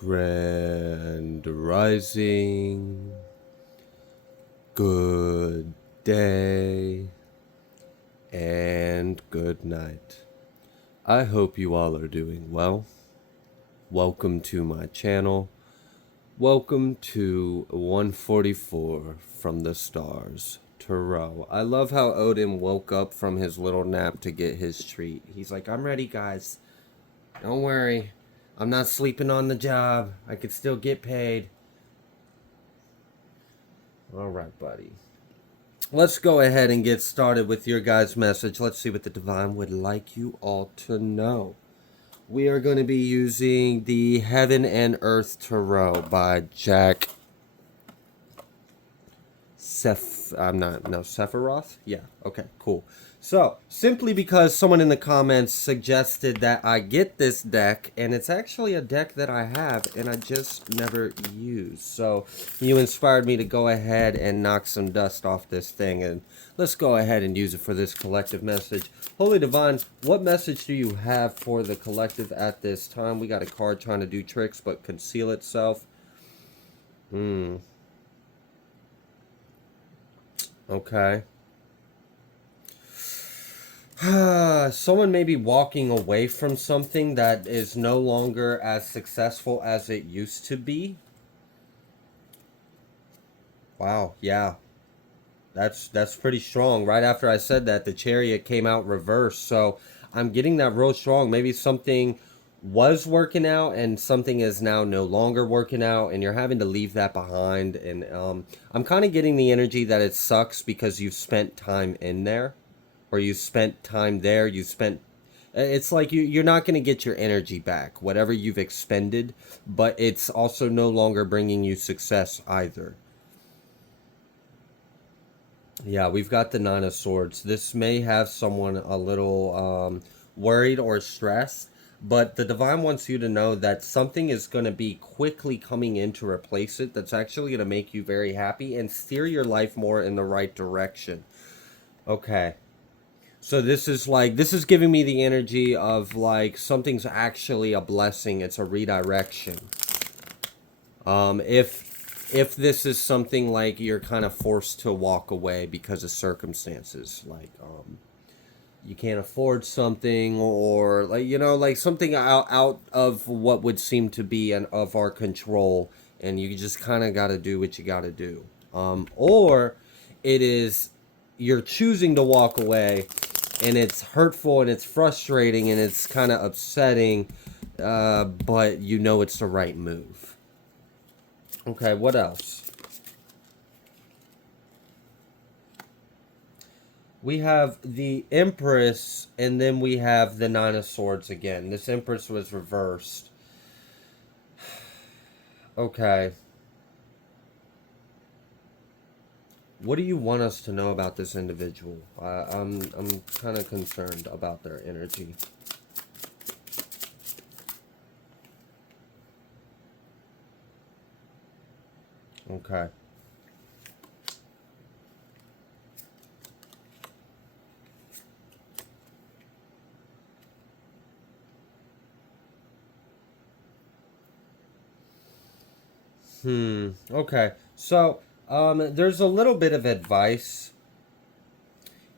Grand Rising, good day, and good night. I hope you all are doing well. Welcome to my channel. Welcome to 144 from the stars, Tarot. I love how Odin woke up from his little nap to get his treat. He's like, I'm ready, guys. Don't worry. I'm not sleeping on the job. I could still get paid. All right, buddy. Let's go ahead and get started with your guys' message. Let's see what the Divine would like you all to know. We are going to be using the Heaven and Earth Tarot by Jack Sephiroth? Yeah, okay, cool. So, simply because someone in the comments suggested that I get this deck, and it's actually a deck that I have, and I just never use. So, you inspired me to go ahead and knock some dust off this thing, and let's go ahead and use it for this collective message. Holy Divine, what message do you have for the collective at this time? We got a card trying to do tricks, but conceal itself. Okay. Someone may be walking away from something that is no longer as successful as it used to be. Wow, yeah. That's pretty strong. Right after I said that, the Chariot came out reversed. So I'm getting that real strong. Maybe something was working out and something is now no longer working out, and you're having to leave that behind. And I'm kind of getting the energy that it sucks because you've spent time in there, or you spent time there. It's like you're not going to get your energy back, whatever you've expended, but it's also no longer bringing you success either. Yeah, we've got the Nine of Swords. This may have someone a little worried or stressed, but the Divine wants you to know that something is going to be quickly coming in to replace it that's actually going to make you very happy and steer your life more in the right direction. Okay. So this is giving me the energy of like something's actually a blessing. It's a redirection. If this is something like you're kind of forced to walk away because of circumstances, like you can't afford something, or like something out of what would seem to be of our control, and you just kind of got to do what you got to do. Or it is you're choosing to walk away, and it's hurtful and it's frustrating and it's kind of upsetting, but you know it's the right move. Okay, what else? We have the Empress, and then we have the Nine of Swords again. This Empress was reversed. Okay. What do you want us to know about this individual? I'm kind of concerned about their energy. Okay. Okay. So, there's a little bit of advice.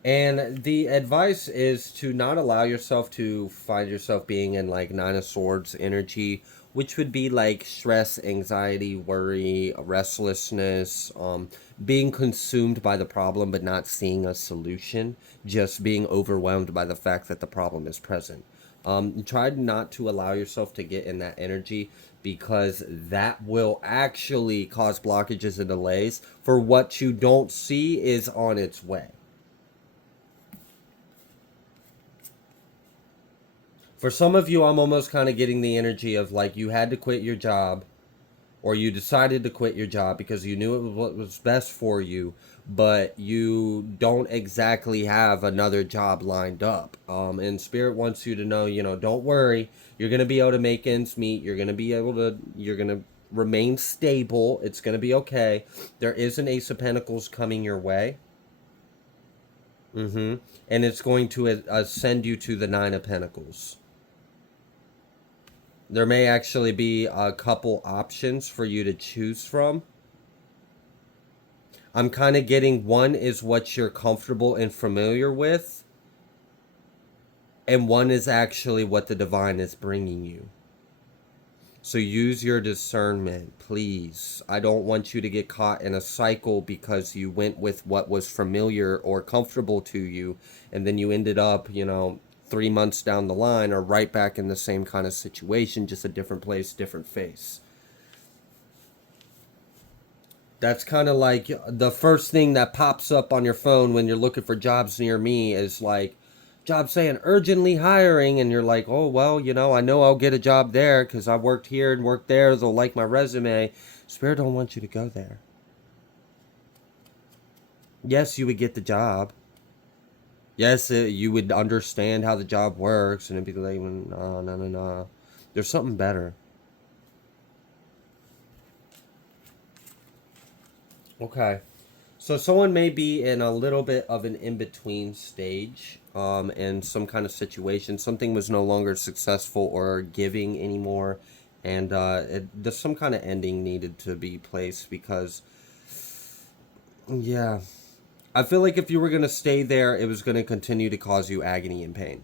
And the advice is to not allow yourself to find yourself being in like Nine of Swords energy, which would be like stress, anxiety, worry, restlessness, being consumed by the problem but not seeing a solution, just being overwhelmed by the fact that the problem is present. Try not to allow yourself to get in that energy, because that will actually cause blockages and delays for what you don't see is on its way. For some of you, I'm almost kind of getting the energy of like you had to quit your job, or you decided to quit your job because you knew it was what was best for you, but you don't exactly have another job lined up. And Spirit wants you to know, don't worry. You're going to be able to make ends meet. You're going to remain stable. It's going to be okay. There is an Ace of Pentacles coming your way. And it's going to send you to the Nine of Pentacles. There may actually be a couple options for you to choose from. I'm kind of getting one is what you're comfortable and familiar with, and one is actually what the divine is bringing you. So use your discernment, please. I don't want you to get caught in a cycle because you went with what was familiar or comfortable to you, and then you ended up, 3 months down the line or right back in the same kind of situation, just a different place, different face. That's kind of like the first thing that pops up on your phone when you're looking for jobs near me is like job saying urgently hiring, and you're like, oh well, I know I'll get a job there because I worked here and worked there. They'll like my resume. Spirit don't want you to go there. Yes, you would get the job. Yes, you would understand how the job works, and it'd be like, no, no, no, no. There's something better. Okay. So someone may be in a little bit of an in-between stage, in some kind of situation. Something was no longer successful or giving anymore, and there's some kind of ending needed to be placed because, yeah, I feel like if you were gonna stay there, it was gonna continue to cause you agony and pain.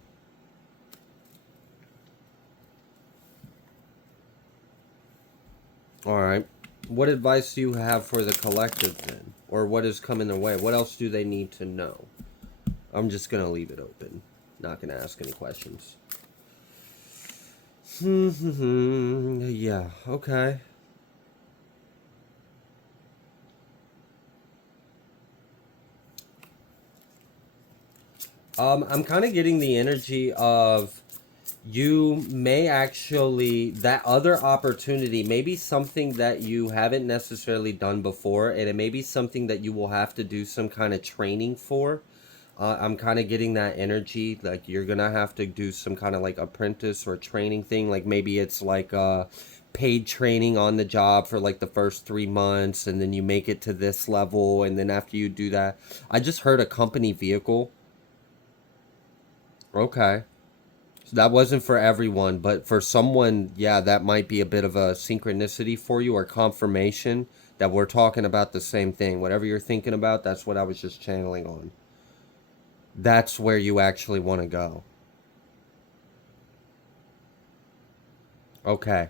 All right. What advice do you have for the collective then, or what is coming their way? What else do they need to know? I'm just gonna leave it open. Not gonna ask any questions. Yeah, okay. I'm kind of getting the energy of you may actually, that other opportunity may be something that you haven't necessarily done before, and it may be something that you will have to do some kind of training for. I'm kind of getting that energy, like you're gonna have to do some kind of like apprentice or training thing. Like maybe it's like paid training on the job for like the first 3 months, and then you make it to this level, and then after you do that, I just heard a company vehicle. Okay. So that wasn't for everyone, but for someone, yeah, that might be a bit of a synchronicity for you or confirmation that we're talking about the same thing. Whatever you're thinking about, that's what I was just channeling on. That's where you actually want to go. Okay.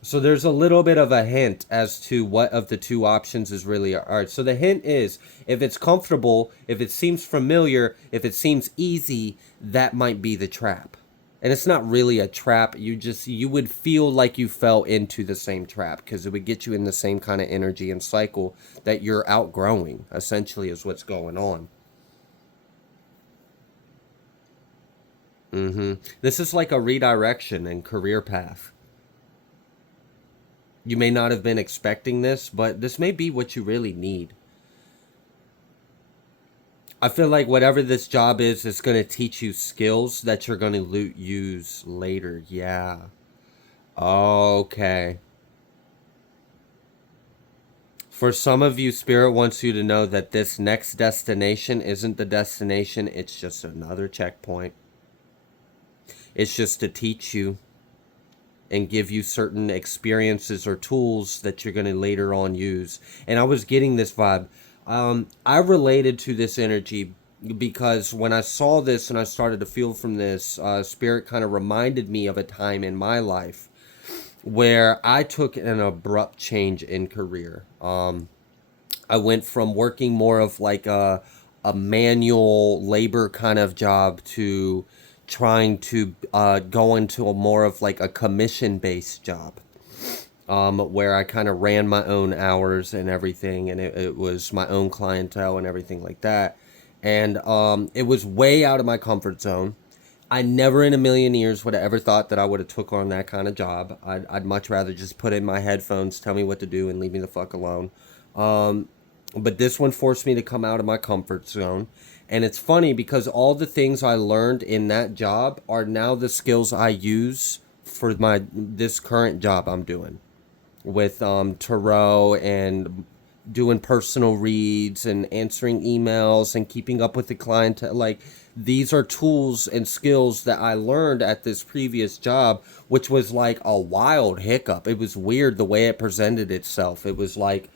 So there's a little bit of a hint as to what of the two options is really all right. So the hint is if it's comfortable, if it seems familiar, if it seems easy, that might be the trap. And it's not really a trap. You would feel like you fell into the same trap because it would get you in the same kind of energy and cycle that you're outgrowing, essentially is what's going on. This is like a redirection and career path. You may not have been expecting this, but this may be what you really need. I feel like whatever this job is, it's going to teach you skills that you're going to use later. Yeah. Okay. For some of you, Spirit wants you to know that this next destination isn't the destination, it's just another checkpoint. It's just to teach you and give you certain experiences or tools that you're going to later on use. And I was getting this vibe. I related to this energy because when I saw this and I started to feel from this, Spirit kind of reminded me of a time in my life where I took an abrupt change in career. I went from working more of like a manual labor kind of job to trying to go into a more of like a commission based job, where I kind of ran my own hours and everything, and it was my own clientele and everything like that. And it was way out of my comfort zone. I never in a million years would have ever thought that I would have took on that kind of job. I'd much rather just put in my headphones, tell me what to do, and leave me the fuck alone. But this one forced me to come out of my comfort zone. And it's funny because all the things I learned in that job are now the skills I use for my this current job I'm doing with tarot and doing personal reads and answering emails and keeping up with the client. Like these are tools and skills that I learned at this previous job, which was like a wild hiccup. It was weird the way it presented itself. It was like,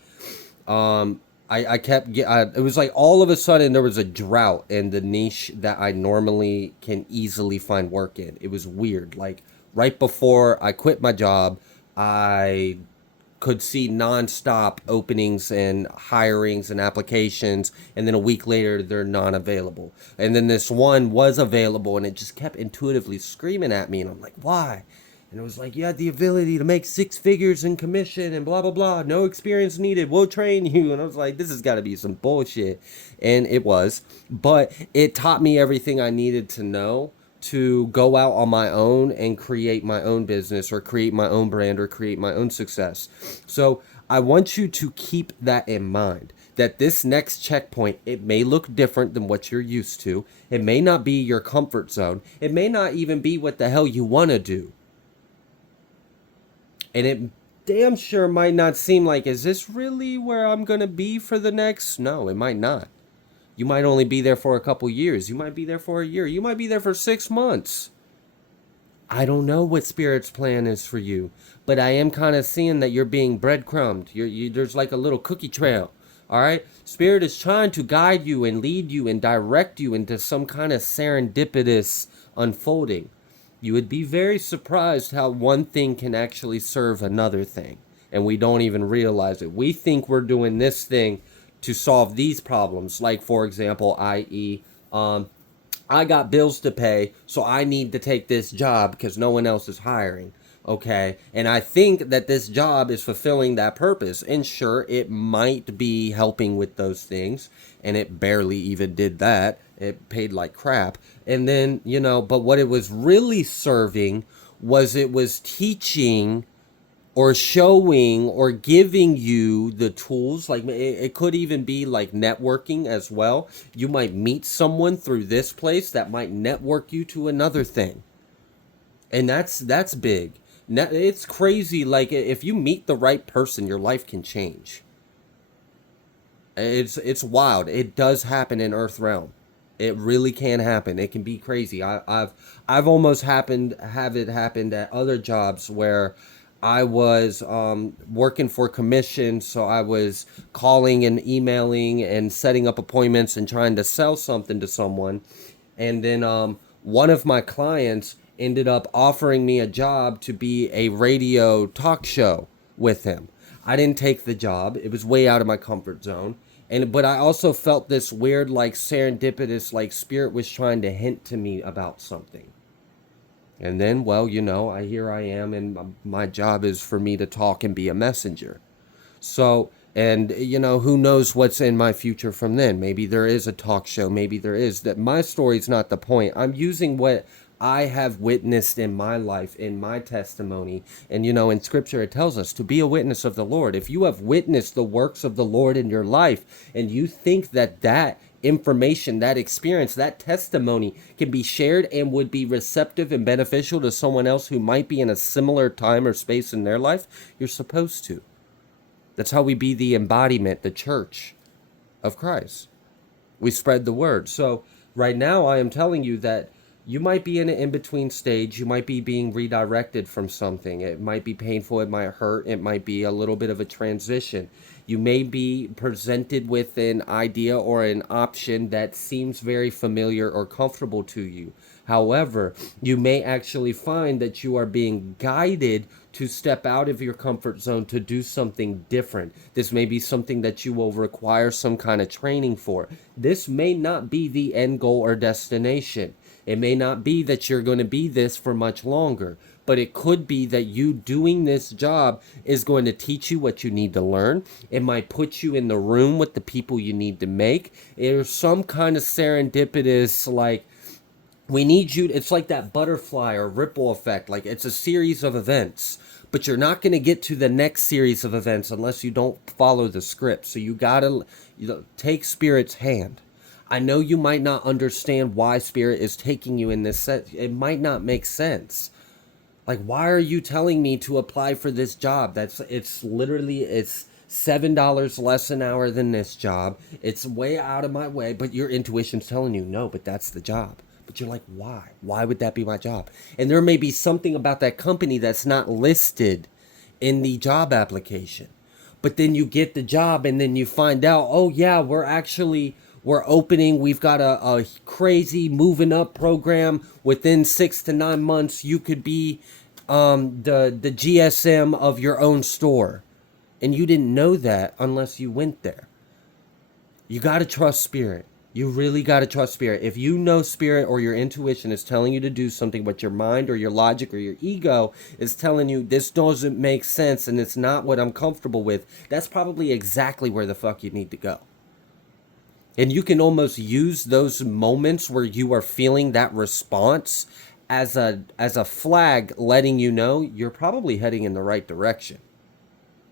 I kept it was like all of a sudden there was a drought in the niche that I normally can easily find work in. It was weird. Like right before I quit my job, I could see nonstop openings and hirings and applications, and then a week later they're non-available. And then this one was available, and it just kept intuitively screaming at me, and I'm like, why? And it was like, you had the ability to make six figures in commission and blah, blah, blah. No experience needed. We'll train you. And I was like, this has got to be some bullshit. And it was. But it taught me everything I needed to know to go out on my own and create my own business or create my own brand or create my own success. So I want you to keep that in mind, that this next checkpoint, it may look different than what you're used to. It may not be your comfort zone. It may not even be what the hell you want to do. And it damn sure might not seem like, is this really where I'm going to be for the next? No, it might not. You might only be there for a couple years. You might be there for a year. You might be there for 6 months. I don't know what Spirit's plan is for you, but I am kind of seeing that you're being breadcrumbed. There's like a little cookie trail. All right? Spirit is trying to guide you and lead you and direct you into some kind of serendipitous unfolding. You would be very surprised how one thing can actually serve another thing, and we don't even realize it. We think we're doing this thing to solve these problems, like, for example, i.e., I got bills to pay, so I need to take this job because no one else is hiring, okay? And I think that this job is fulfilling that purpose, and sure, it might be helping with those things, and it barely even did that. It paid like crap. And then, but what it was really serving was it was teaching or showing or giving you the tools. Like it could even be like networking as well. You might meet someone through this place that might network you to another thing. And that's big. It's crazy. Like if you meet the right person, your life can change. It's wild. It does happen in Earth Realm. It really can happen. It can be crazy. I've almost have it happened at other jobs where I was working for commission, so I was calling and emailing and setting up appointments and trying to sell something to someone. And then one of my clients ended up offering me a job to be a radio talk show with him. I didn't take the job. It was way out of my comfort zone. But I also felt this weird, like serendipitous, like Spirit was trying to hint to me about something. And then, well, here I am, and my job is for me to talk and be a messenger. So, and who knows what's in my future from then? Maybe there is a talk show. Maybe there is. That my story's not the point. I'm using what I have witnessed in my life, in my testimony. And, in Scripture, it tells us to be a witness of the Lord. If you have witnessed the works of the Lord in your life, and you think that information, that experience, that testimony can be shared and would be receptive and beneficial to someone else who might be in a similar time or space in their life, you're supposed to. That's how we be the embodiment, the church of Christ. We spread the word. So right now I am telling you that you might be in an in-between stage. You might be being redirected from something. It might be painful. It might hurt. It might be a little bit of a transition. You may be presented with an idea or an option that seems very familiar or comfortable to you. However, you may actually find that you are being guided to step out of your comfort zone to do something different. This may be something that you will require some kind of training for. This may not be the end goal or destination. It may not be that you're going to be this for much longer, but it could be that you doing this job is going to teach you what you need to learn. It might put you in the room with the people you need to make. There's some kind of serendipitous, like, we need you. It's like that butterfly or ripple effect. Like it's a series of events, but you're not going to get to the next series of events unless you don't follow the script. So you got to take Spirit's hand. I know you might not understand why Spirit is taking you in this set. It might not make sense. Like, why are you telling me to apply for this job? It's $7 less an hour than this job. It's way out of my way, but your intuition's telling you no, but that's the job. But you're like, why? Why would that be my job? And there may be something about that company that's not listed in the job application. But then you get the job and then you find out, oh yeah, we're opening, we've got a crazy moving up program. Within 6 to 9 months, you could be the GSM of your own store. And you didn't know that unless you went there. You got to trust spirit. You really got to trust spirit. If you know spirit or your intuition is telling you to do something, but your mind or your logic or your ego is telling you this doesn't make sense and it's not what I'm comfortable with, that's probably exactly where the fuck you need to go. And you can almost use those moments where you are feeling that response as a flag letting you know you're probably heading in the right direction.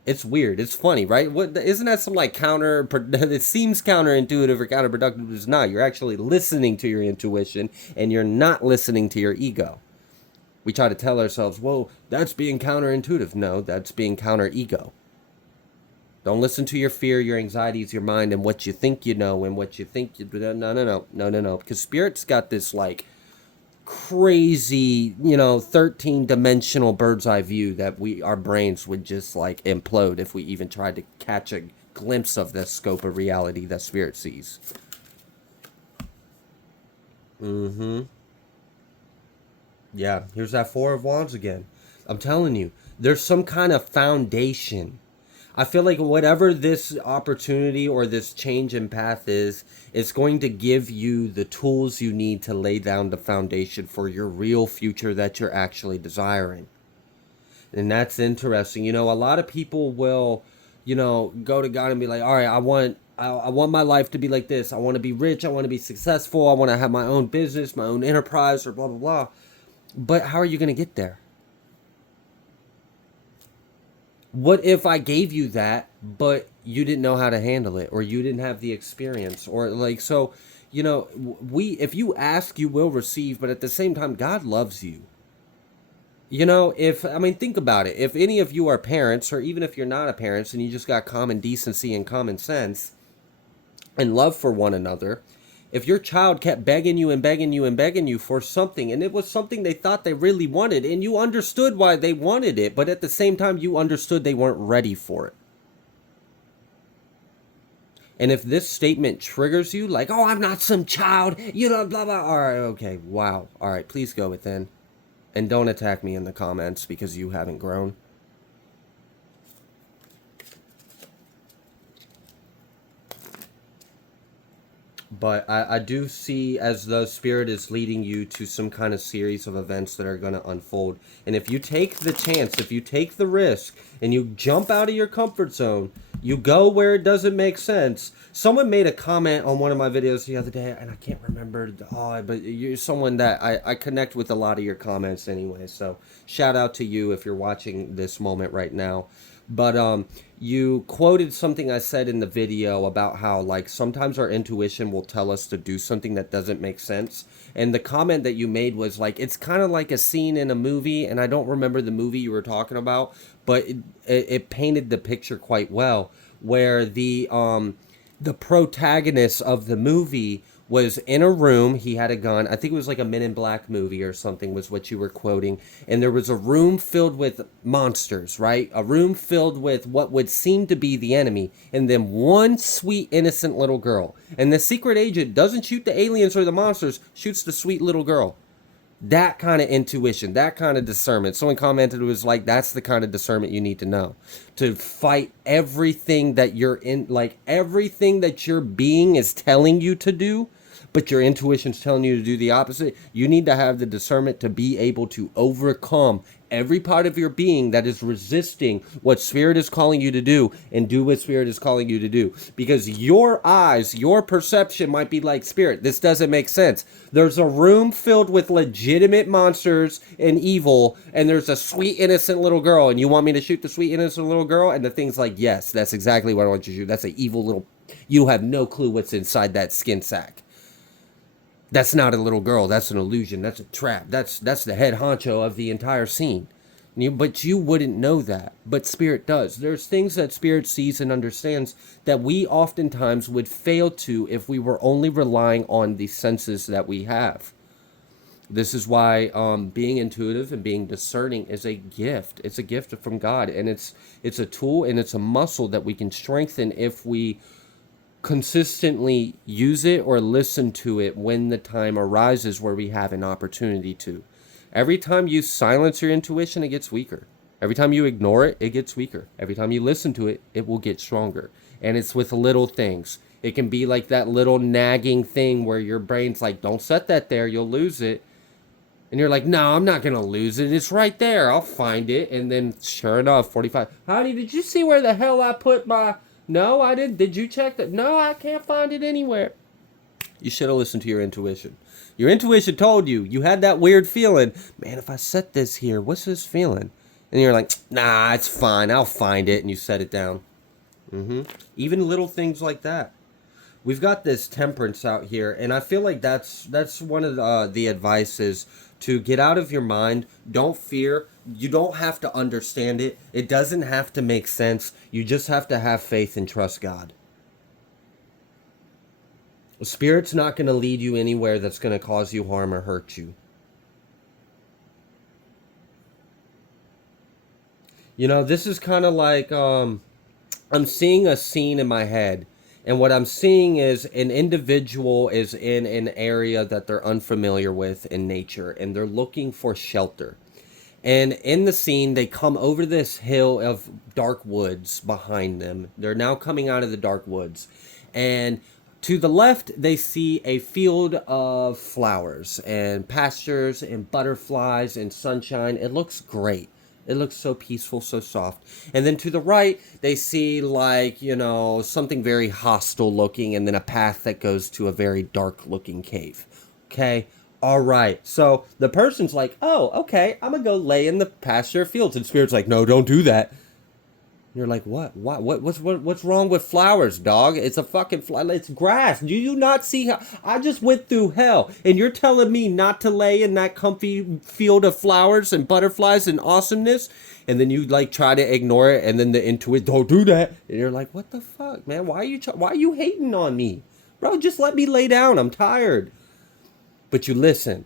It's weird. It's funny, right? What isn't that some like counter? It seems counterintuitive or counterproductive, but it's not. You're actually listening to your intuition, and you're not listening to your ego. We try to tell ourselves, "Whoa, that's being counterintuitive." No, that's being counter ego. Don't listen to your fear, your anxieties, your mind, and what you think you know, and what you think you do. No. Because spirit's got this like crazy, 13-dimensional bird's eye view that our brains would just like implode if we even tried to catch a glimpse of the scope of reality that spirit sees. Yeah, here's that Four of Wands again. I'm telling you, there's some kind of foundation. I feel like whatever this opportunity or this change in path is, it's going to give you the tools you need to lay down the foundation for your real future that you're actually desiring. And that's interesting. A lot of people will, go to God and be like, all right, I want my life to be like this. I want to be rich. I want to be successful. I want to have my own business, my own enterprise, or blah, blah, blah. But how are you going to get there? What if I gave you that, but you didn't know how to handle it, or you didn't have the experience, or like, so, if you ask, you will receive, but at the same time, God loves you. Think about it. If any of you are parents, or even if you're not a parent and you just got common decency and common sense and love for one another, if your child kept begging you and begging you and begging you for something, and it was something they thought they really wanted, and you understood why they wanted it, but at the same time, you understood they weren't ready for it. And if this statement triggers you, like, oh, I'm not some child, blah, blah, all right, okay, wow, all right, please go within. And don't attack me in the comments because you haven't grown. But I do see as the spirit is leading you to some kind of series of events that are going to unfold. And if you take the chance, if you take the risk, and you jump out of your comfort zone, you go where it doesn't make sense. Someone made a comment on one of my videos the other day, and I can't remember, but you're someone that I connect with a lot of your comments anyway. So shout out to you if you're watching this moment right now. But you quoted something I said in the video about how like sometimes our intuition will tell us to do something that doesn't make sense. And the comment that you made was like, it's kind of like a scene in a movie, and I don't remember the movie you were talking about, but it painted the picture quite well, where the protagonist of the movie was in a room. He had a gun. I think it was like a Men in Black movie or something was what you were quoting. And there was a room filled with monsters, right? A room filled with what would seem to be the enemy. And then one sweet, innocent little girl. And the secret agent doesn't shoot the aliens or the monsters, shoots the sweet little girl. That kind of intuition, that kind of discernment. Someone commented, it was like, that's the kind of discernment you need to know. To fight everything that you're in, like everything that your being is telling you to do, but your intuition's telling you to do the opposite. You need to have the discernment to be able to overcome every part of your being that is resisting what spirit is calling you to do, and do what spirit is calling you to do. Because your eyes, your perception might be like, spirit, this doesn't make sense. There's a room filled with legitimate monsters and evil, and there's a sweet innocent little girl, and you want me to shoot the sweet innocent little girl? And the thing's like, yes, that's exactly what I want you to do. That's an evil little, you have no clue what's inside that skin sack. That's not a little girl. That's an illusion. That's a trap. That's the head honcho of the entire scene. But you wouldn't know that. But Spirit does. There's things that Spirit sees and understands that we oftentimes would fail to if we were only relying on the senses that we have. This is why being intuitive and being discerning is a gift. It's a gift from God, and it's a tool and it's a muscle that we can strengthen if we consistently use it or listen to it when the time arises where we have an opportunity to. Every time you silence your intuition, it gets weaker. Every time you ignore it, it gets weaker. Every time you listen to it, it will get stronger. And it's with little things. It can be like that little nagging thing where your brain's like, don't set that there, you'll lose it. And you're like, no, I'm not going to lose it. It's right there. I'll find it. And then sure enough, 45. Honey, did you see where the hell I put my... No, I didn't. Did you check that? No, I can't find it anywhere. You should have listened to your intuition. Your intuition told you. You had that weird feeling. Man, if I set this here, what's this feeling? And you're like, nah, it's fine. I'll find it. And you set it down. Even little things like that. We've got this temperance out here. And I feel like that's one of the advices to get out of your mind. Don't fear. You don't have to understand it. It doesn't have to make sense. You just have to have faith and trust God. Spirit's not going to lead you anywhere that's going to cause you harm or hurt you. You know, this is kind of like I'm seeing a scene in my head. And what I'm seeing is an individual is in an area that they're unfamiliar with in nature, and they're looking for shelter. And in the scene, they come over this hill of dark woods behind them. They're now coming out of the dark woods. And to the left, they see a field of flowers and pastures and butterflies and sunshine. It looks great. It looks so peaceful, so soft. And then to the right, they see like, you know, something very hostile looking, and then a path that goes to a very dark looking cave. Okay. All right. So the person's like, oh, okay, I'm going to go lay in the pasture fields. And Spirit's like, no, don't do that. You're like, what? What's wrong with flowers, dog? It's a fucking flower. It's grass. Do you not see how I just went through hell, and you're telling me not to lay in that comfy field of flowers and butterflies and awesomeness? And then you like try to ignore it, and then the intuition, don't do that. And you're like, what the fuck, man? Why are you hating on me, bro? Just let me lay down. I'm tired. But you listen.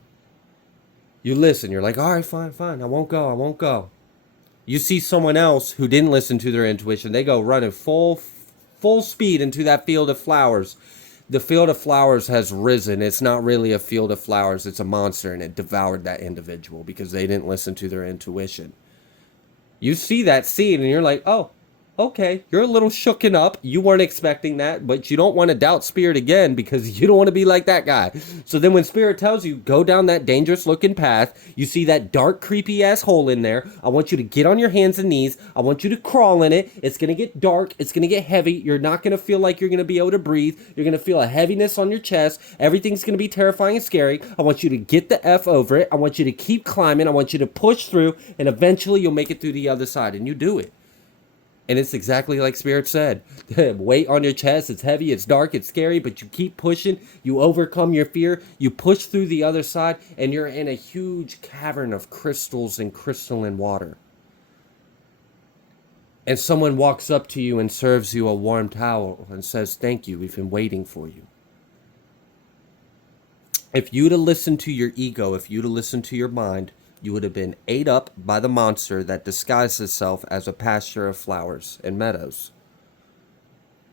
You listen. You're like, all right, fine. I won't go. You see someone else who didn't listen to their intuition. They go running full speed into that field of flowers. The field of flowers has risen. It's not really a field of flowers. It's a monster, and it devoured that individual because they didn't listen to their intuition. You see that scene, and you're like, oh, okay, you're a little shooken up. You weren't expecting that, but you don't want to doubt Spirit again because you don't want to be like that guy. So then when Spirit tells you, go down that dangerous looking path, you see that dark, creepy ass hole in there. I want you to get on your hands and knees. I want you to crawl in it. It's going to get dark. It's going to get heavy. You're not going to feel like you're going to be able to breathe. You're going to feel a heaviness on your chest. Everything's going to be terrifying and scary. I want you to get the F over it. I want you to keep climbing. I want you to push through, and eventually you'll make it through the other side, and you do it. And it's exactly like Spirit said. Weight on your chest, it's heavy, it's dark, it's scary, but you keep pushing, you overcome your fear, you push through the other side, and you're in a huge cavern of crystals and crystalline water. And someone walks up to you and serves you a warm towel and says, thank you, we've been waiting for you. If you'd have listened to your ego, if you'd have listened to your mind, you would have been ate up by the monster that disguised itself as a pasture of flowers and meadows.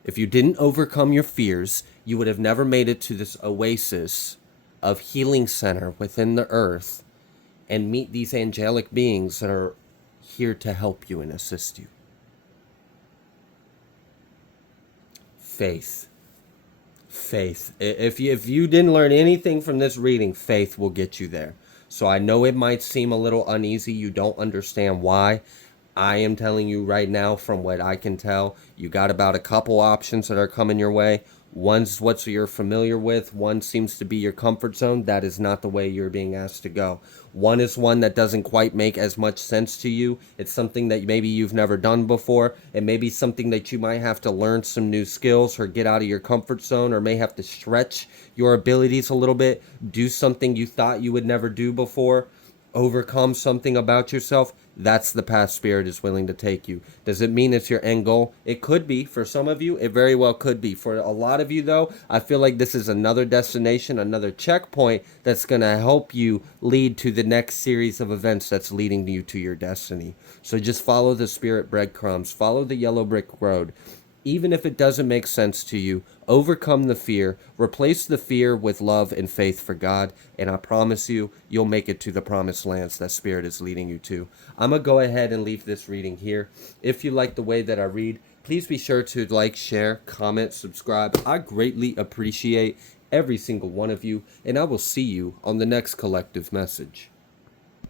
If you didn't overcome your fears, you would have never made it to this oasis of healing center within the earth and meet these angelic beings that are here to help you and assist you. Faith. If you didn't learn anything from this reading, faith will get you there. So I know it might seem a little uneasy. You don't understand why. I am telling you right now, from what I can tell, you got about a couple options that are coming your way. One's what you're familiar with. One seems to be your comfort zone. That is not the way you're being asked to go. One is one that doesn't quite make as much sense to you. It's something that maybe you've never done before. It may be something that you might have to learn some new skills or get out of your comfort zone, or may have to stretch your abilities a little bit, do something you thought you would never do before. overcome something about yourself, that's the path Spirit is willing to take you. Does it mean it's your end goal? It could be. For some of you, it very well could be. For a lot of you, though, I feel like this is another destination, another checkpoint that's going to help you lead to the next series of events that's leading you to your destiny. So just follow the Spirit breadcrumbs, follow the yellow brick road. Even if it doesn't make sense to you, overcome the fear, replace the fear with love and faith for God, and I promise you, you'll make it to the promised lands that Spirit is leading you to. I'm going to go ahead and leave this reading here. If you like the way that I read, please be sure to like, share, comment, subscribe. I greatly appreciate every single one of you, and I will see you on the next collective message.